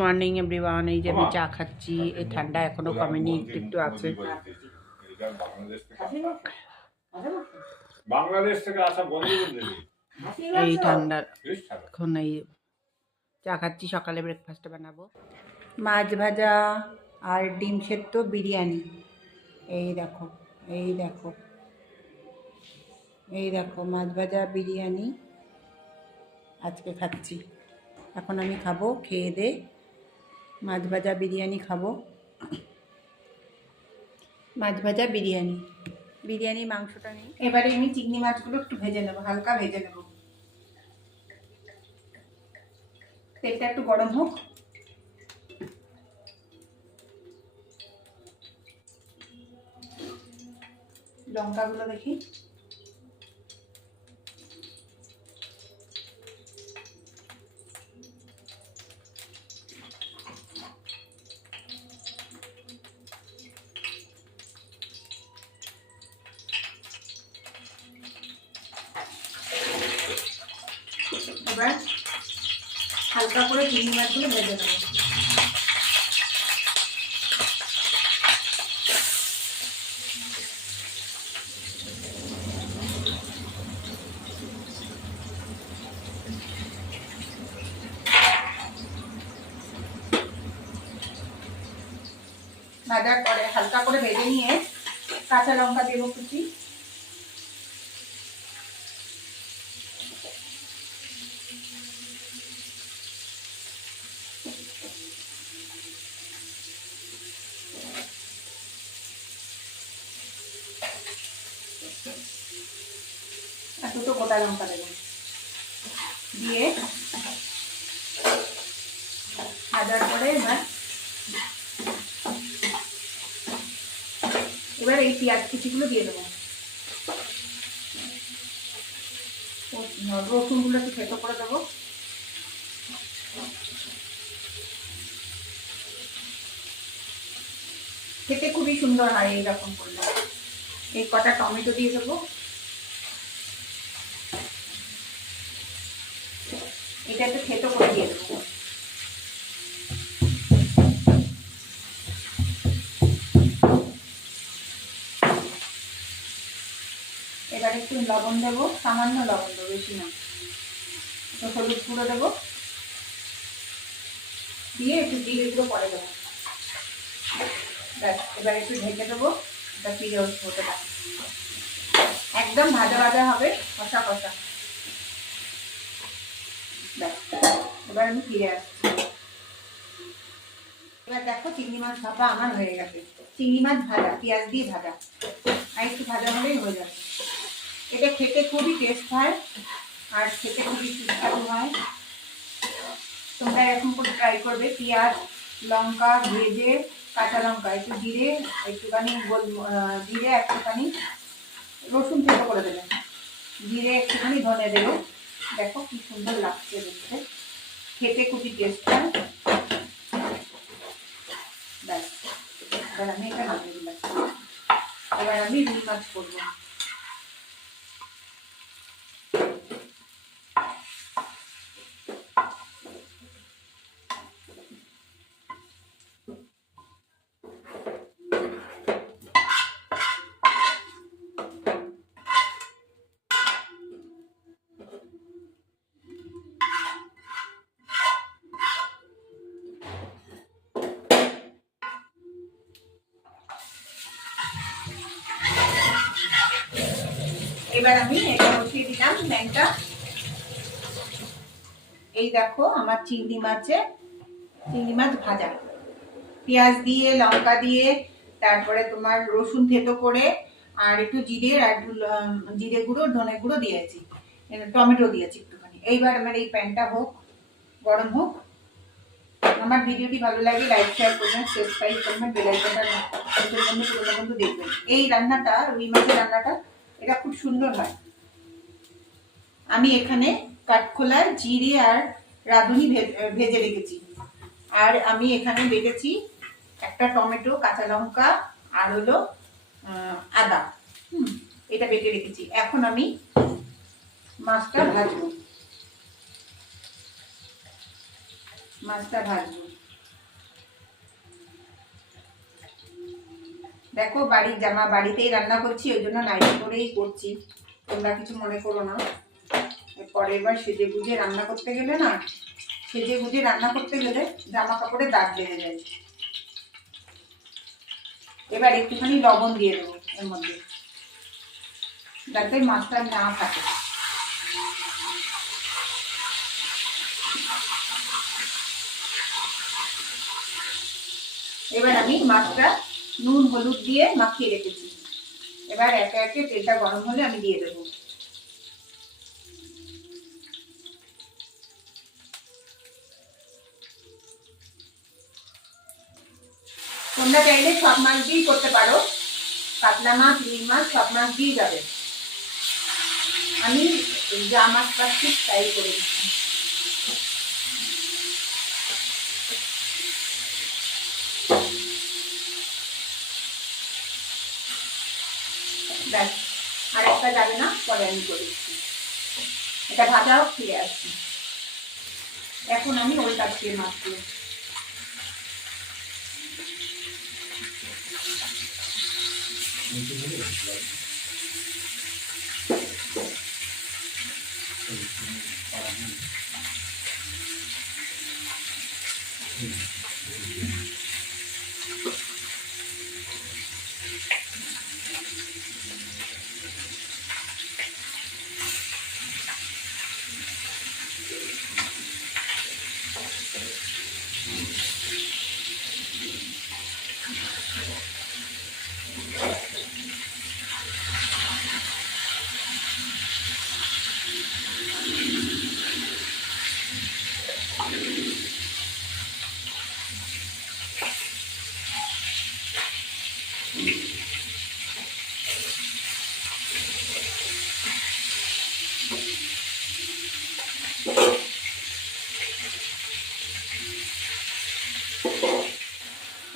Morning everyone. এই যে আমি চা খাচ্ছি, এই ঠান্ডা এখনো কমেনি, একটু একটু আছে। বাংলাদেশ থেকে আসা বন্ধুদের এই ঠান্ডা এখন এই চা খাচ্ছি, সকালে ব্রেকফাস্ট বানাবো। মাছ ভাজা আর ডিম সেদ্ধ, বিরিয়ানি। এই দেখো, এই দেখো, এই দেখো মাছ ভাজা বিরিয়ানি আজকে খাচ্ছি। এখন আমি খাবো, খেয়ে দে মাছ ভাজা বিরিয়ানি খাবো। মাছ ভাজা বিরিয়ানি, বিরিয়ানির মাংসটা নেই। এবারে আমি চিংড়ি মাছগুলো একটু ভেজে নেবো, হালকা ভেজে নেবো। তেলটা একটু গরম হোক। লঙ্কাগুলো দেখি, এবার হালকা করে চিংড়ি মাছগুলো ভেজে নেবো। ভাজার পরে হালকা করে ভেজে নিয়ে কাঁচা লঙ্কা দেবো কুচি, আর দুটো গোটা লঙ্কা দেবো, দিয়ে ভাজার পরে এবার এই পেঁয়াজ কুচিগুলো দিয়ে দেবো। রসুনগুলো একটু থেতো করে দেবো। খেতে খুবই সুন্দর হয় এইরকম করলে। এই কটা টমেটো দিয়ে দেবো। এটা একটু থেতো করে দিয়ে দেবো। এবার একটু লবণ দেবো, সামান্য লবণ দেবো, বেশি না। একটু হলুদ গুঁড়ো দেবো, দিয়ে একটু জিরে গুঁড়ো পরে দেবো। ব্যাস, এবার একটু ঢেকে দেবো। এটা ফিরে হতে থাকে, একদম ভাজা ভাজা হবে, কষা কষা। ব্যাস, এবার আমি ফিরে আসছি। এবার দেখো চিংড়ি মাছ ভাপা আমার হয়ে গেছে। চিংড়ি মাছ ভাজা, পেঁয়াজ দিয়ে ভাজা, আর একটু ভাজা হলেই হয়ে যাবে। এটা খেতে খুবই টেস্ট হয় আর খেতে খুবই সুস্বাদু হয়। তোমরা এরকম করে ট্রাই করবে। পেঁয়াজ লঙ্কা ভেজে, কাঁচা লঙ্কা, একটু জিরে, একটুখানি জিরে, একটুখানি রসুন থেতো করে দেবে, জিরে একটুখানি ধনে দেবে। দেখো কি সুন্দর লাগছে দেখতে, খেতে খুবই টেস্ট হয়। ব্যাস, এবার আমি এটা নামিয়ে দিলাম। এবার আমি রুই মাছ করবো। এবার আমি এটা বসিয়ে দিলাম প্যানটা। এই দেখো আমার চিংড়ি মাছ ভাজা, পেঁয়াজ দিয়ে লঙ্কা দিয়ে, তারপরে তোমার রসুন থেতো করে, আর একটু জিরে আর জিরে গুঁড়ো ধনে গুঁড়ো দিয়েছি, টমেটো দিয়েছি একটুখানি। এইবার আমার এই প্যানটা হোক, গরম হোক। আমার ভিডিওটি ভালো লাগে লাইক শেয়ার করবেন, সাবস্ক্রাইব করবেন, বেল আইকনটা পুরোনো বন্ধু দেখবেন। এই রান্নাটা, রুই মাছের রান্নাটা, এটা খুব সুন্দর হয়। আমি এখানে কাঠখোলায় জিরে আর রাঁধুনি ভেজে রেখেছি, আর আমি এখানে বেটেছি একটা টমেটো, কাঁচা লঙ্কা, আর হলো আদা। এটা বেটে রেখেছি। এখন আমি মাছটা ভাজবো। দেখো বাড়ির জামা, বাড়িতেই রান্না করছি, ওই জন্য নাইটি করেই করছি, তোমরা কিছু মনে করো না। পরের বার সেজে গুজে রান্না করতে গেলে না, সেজে গুজে রান্না করতে গেলে জামা কাপড়ে দাগ লেগে যায়। এবার একটুখানি লবণ দিয়ে দেবো এর মধ্যে, যাতে মাছটা না থাকে। এবার আমি মাছটা নুন হলুদ দিয়ে মাখিয়ে রেখেছি। এবার একে একে তেলটা গরম হলে আমি দিয়ে দেবো। তোমরা চাইলে সব মাছ দিয়েই করতে পারো, কাতলা মাছ, রুই মাছ সব মাছ দিয়ে যাবে। আমি যা মাছ পাচ্ছি তাই করে দিচ্ছি। ব্যাস, আর একটা যাবে না, পরে আমি করে দিচ্ছি। এটা ভাজা হোক, ফিরে আসছি। এখন আমি ওল্টাচ্ছি মাছগুলো।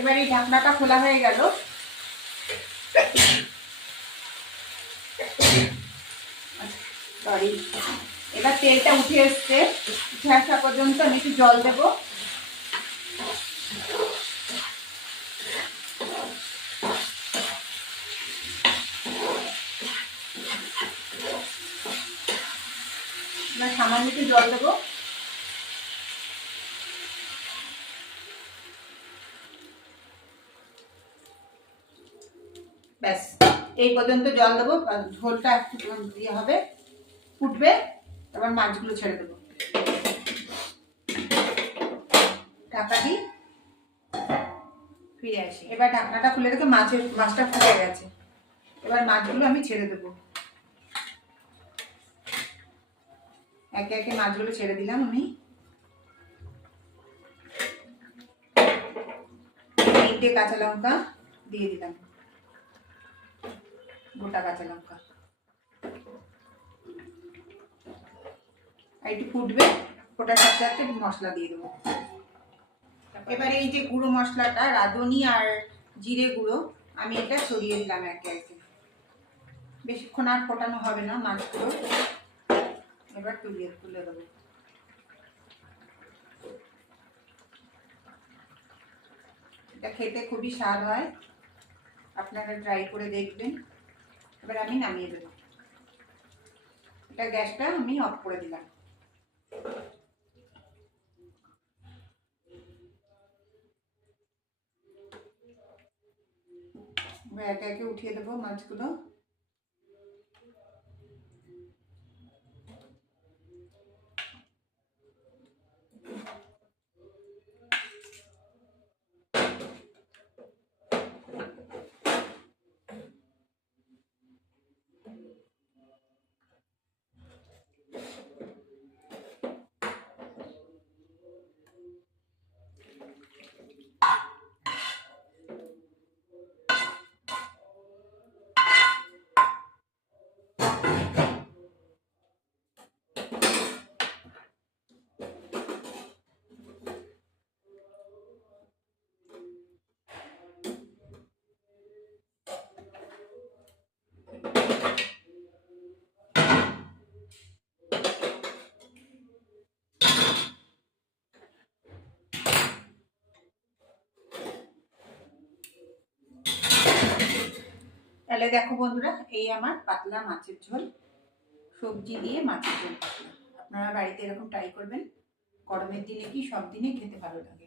এবার এই ঢাকনাটা খোলা হয়ে গেল। সরি, এবার তেলটা উঠে এসছে, উঠে আসা পর্যন্ত আমি একটু জল দেবো। এবার সামান্য একটু জল দেবো। ব্যাস, এই পর্যন্ত জল দেবো, ঝোলটা একটু দিয়ে হবে, ফুটবে, তারপর মাছগুলো ছেড়ে দেবো। ঢাকা দিই, ফিরে আসি। এবার ঢাকনাটা খুলে রেখে মাছটা ফুটে গেছে। এবার মাছগুলো আমি ছেড়ে দেবো। একে একে মাছগুলো ছেড়ে দিলাম আমি। 3টে কাঁচা লঙ্কা দিয়ে দিলাম, গোটা কাঁচা লঙ্কা। আর একটু ফুটবে, ফোটার সাথে সাথে মশলা দিয়ে দেবো। এবারে এই যে গুঁড়ো মশলাটা, রাঁধুনি আর জিরে গুঁড়ো, আমি এটা ছড়িয়ে দিলাম একে একে। বেশিক্ষণ আর ফোটানো হবে না মাছগুলো। এবার তুলে দেবো। এটা খেতে খুবই স্বাদ হয়, আপনারা ট্রাই করে দেখবেন। এবার আমি নামিয়ে দেবো। এটা গ্যাসটা আমি অফ করে দিলাম। এবার একে একে উঠিয়ে দেবো মাছগুলো। তাহলে দেখো বন্ধুরা, এই আমার পাতলা মাছের ঝোল, সবজি দিয়ে মাছের ঝোল পাতলা। আপনারা বাড়িতে এরকম ট্রাই করবেন, গরমের দিনে কি সব দিনে খেতে ভালো লাগে।